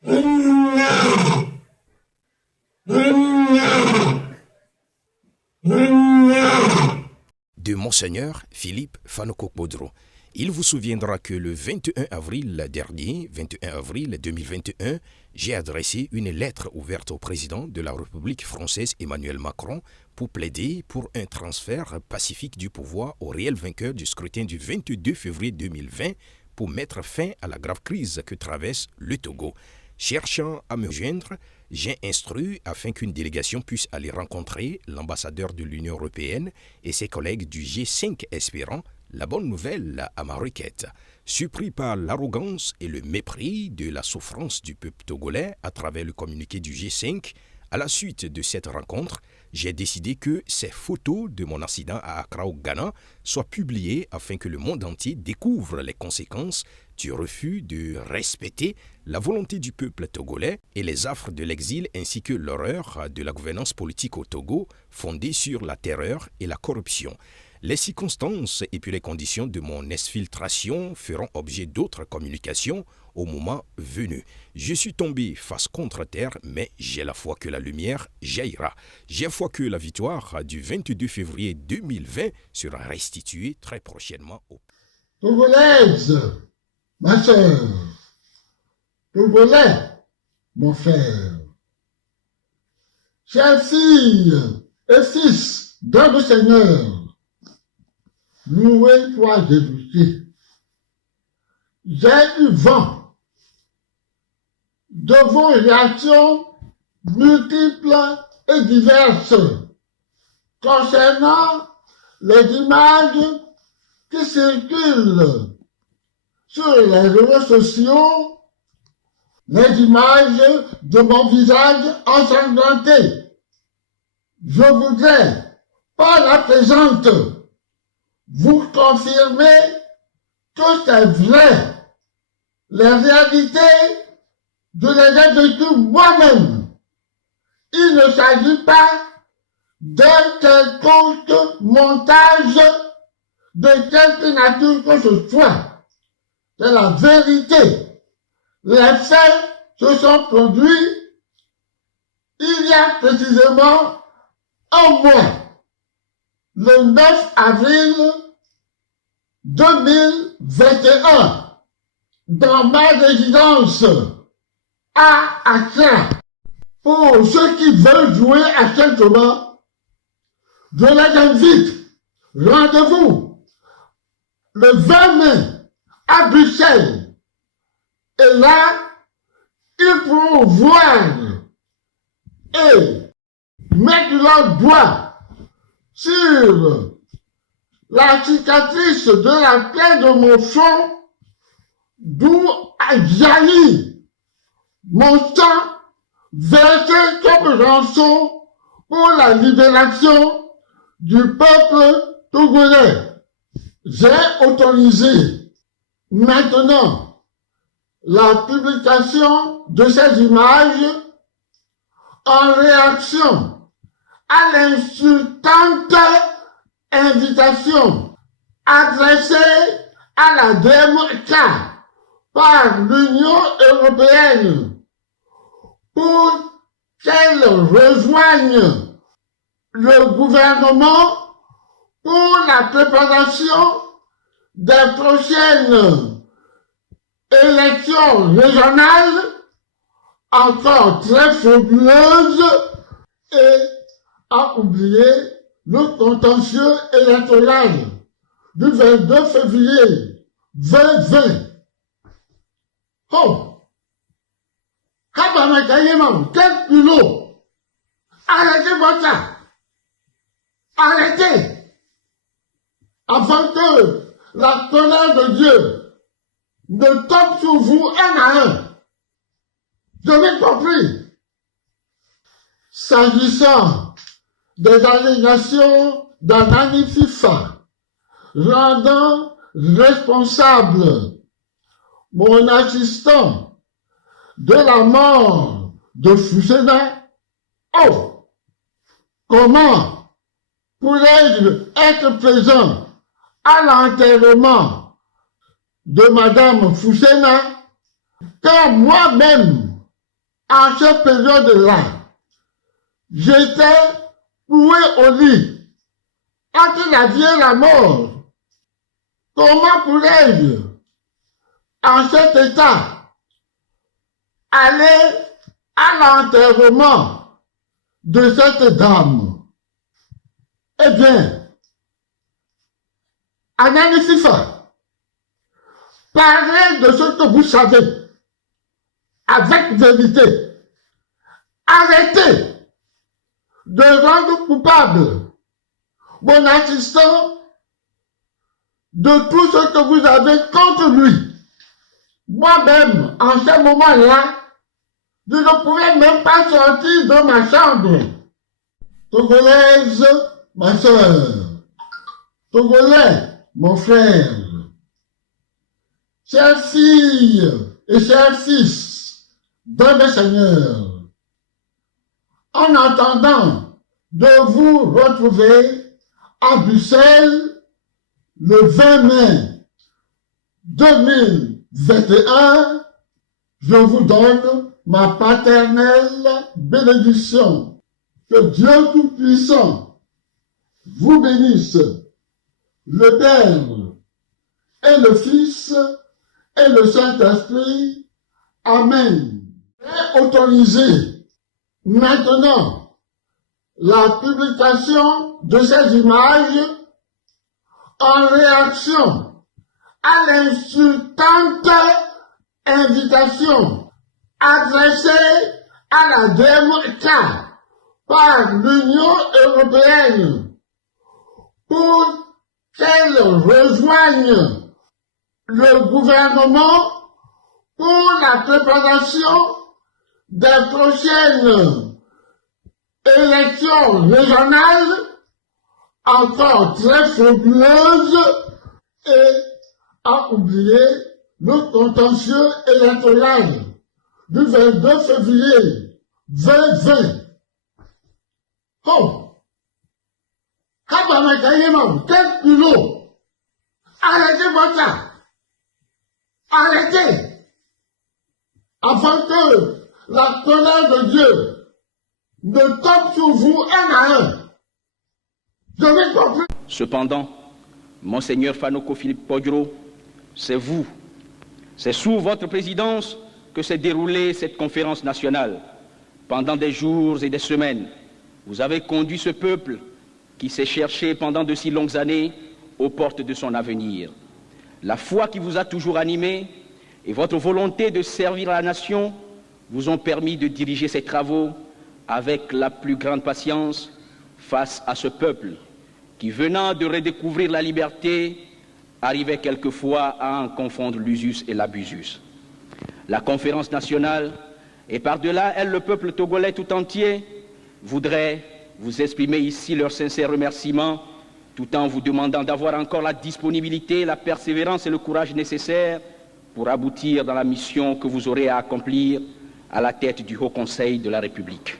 De Monseigneur Philippe Fanokokbodro. Il vous souviendra que le 21 avril dernier, 21 avril 2021, j'ai adressé une lettre ouverte au président de la République française Emmanuel Macron pour plaider pour un transfert pacifique du pouvoir au réel vainqueur du scrutin du 22 février 2020 pour mettre fin à la grave crise que traverse le Togo. Cherchant à me joindre, j'ai instruit afin qu'une délégation puisse aller rencontrer l'ambassadeur de l'Union européenne et ses collègues du G5 espérant la bonne nouvelle à ma requête. Surpris par l'arrogance et le mépris de la souffrance du peuple togolais à travers le communiqué du G5, à la suite de cette rencontre, j'ai décidé que ces photos de mon accident à Accra au Ghana soient publiées afin que le monde entier découvre les conséquences du refus de respecter la volonté du peuple togolais et les affres de l'exil ainsi que l'horreur de la gouvernance politique au Togo fondée sur la terreur et la corruption. Les circonstances et puis les conditions de mon exfiltration feront objet d'autres communications au moment venu. Je suis tombé face contre terre, mais j'ai la foi que la lumière jaillira. J'ai foi que la victoire du 22 février 2020 sera restituée très prochainement au Togolaise, ma soeur, Togolais, mon frère, chères filles et fils dans le Seigneur, louez-toi Jésus. J'ai eu vent de vos réactions multiples et diverses concernant les images qui circulent sur les réseaux sociaux, les images de mon visage ensanglanté. Je voudrais, par la présente, vous confirmez que c'est vrai, les réalités de les ai vécues moi-même. Il ne s'agit pas d'un quelconque montage de quelque nature que ce soit. C'est la vérité. Les faits se sont produits il y a précisément un mois. Le 9 avril 2021, dans ma résidence à Accra. Pour ceux qui veulent jouer actuellement, je les invite. Rendez-vous le 20 mai à Bruxelles. Et là, ils pourront voir et mettre leur doigt sur la cicatrice de la plaie de mon front, d'où a jailli mon sang versé comme rançon pour la libération du peuple togolais. J'ai autorisé maintenant la publication de ces images en réaction à l'insultante invitation adressée à la DMK par l'Union européenne pour qu'elle rejoigne le gouvernement pour la préparation des prochaines élections régionales encore très frauduleuses et à oublier le contentieux électoral du 22 février 2020. Oh! Quel culot! Arrêtez ça! Arrêtez! Afin que la colère de Dieu ne tombe sur vous un à un. Vous avez compris? S'agissant des allégations d'Anani FIFA rendant responsable mon assistant de la mort de Foussena, oh! Comment pourrais-je être présent à l'enterrement de Madame Foussena quand moi-même en cette période-là, j'étais cloué au lit, entre la vie et la mort. Comment pourrais-je, en cet état, aller à l'enterrement de cette dame? Eh bien, Anani Sifa, parlez de ce que vous savez avec vérité. Arrêtez de rendre coupable mon assistant de tout ce que vous avez contre lui. Moi-même, en ce moment-là, je ne pouvais même pas sortir de ma chambre. Togolaise, ma soeur. Togolais, mon frère. Chers filles et chers fils dans le Seigneur, en attendant de vous retrouver à Bruxelles le 20 mai 2021, je vous donne ma paternelle bénédiction. Que Dieu Tout-Puissant vous bénisse, le Père et le Fils et le Saint-Esprit. Amen. Et autoriser maintenant la publication de ces images en réaction à l'insultante invitation adressée à la DMK par l'Union européenne pour qu'elle rejoigne le gouvernement pour la préparation des prochaines élections régionales encore très frauduleuses et à oublier le contentieux électoral du 22 février 2020. Oh! Quel culot! Arrêtez votre ça! Arrêtez! Afin que la colère de Dieu ne tombe sur vous un à un. Je vais conclure. Cependant, Monseigneur Fanoko Philippe Podro, c'est vous, c'est sous votre présidence que s'est déroulée cette conférence nationale. Pendant des jours et des semaines, vous avez conduit ce peuple qui s'est cherché pendant de si longues années aux portes de son avenir. La foi qui vous a toujours animé et votre volonté de servir la nation vous ont permis de diriger ces travaux avec la plus grande patience face à ce peuple qui, venant de redécouvrir la liberté, arrivait quelquefois à en confondre l'usus et l'abusus. La conférence nationale, et par-delà elle le peuple togolais tout entier, voudrait vous exprimer ici leurs sincères remerciements, tout en vous demandant d'avoir encore la disponibilité, la persévérance et le courage nécessaires pour aboutir dans la mission que vous aurez à accomplir à la tête du Haut Conseil de la République.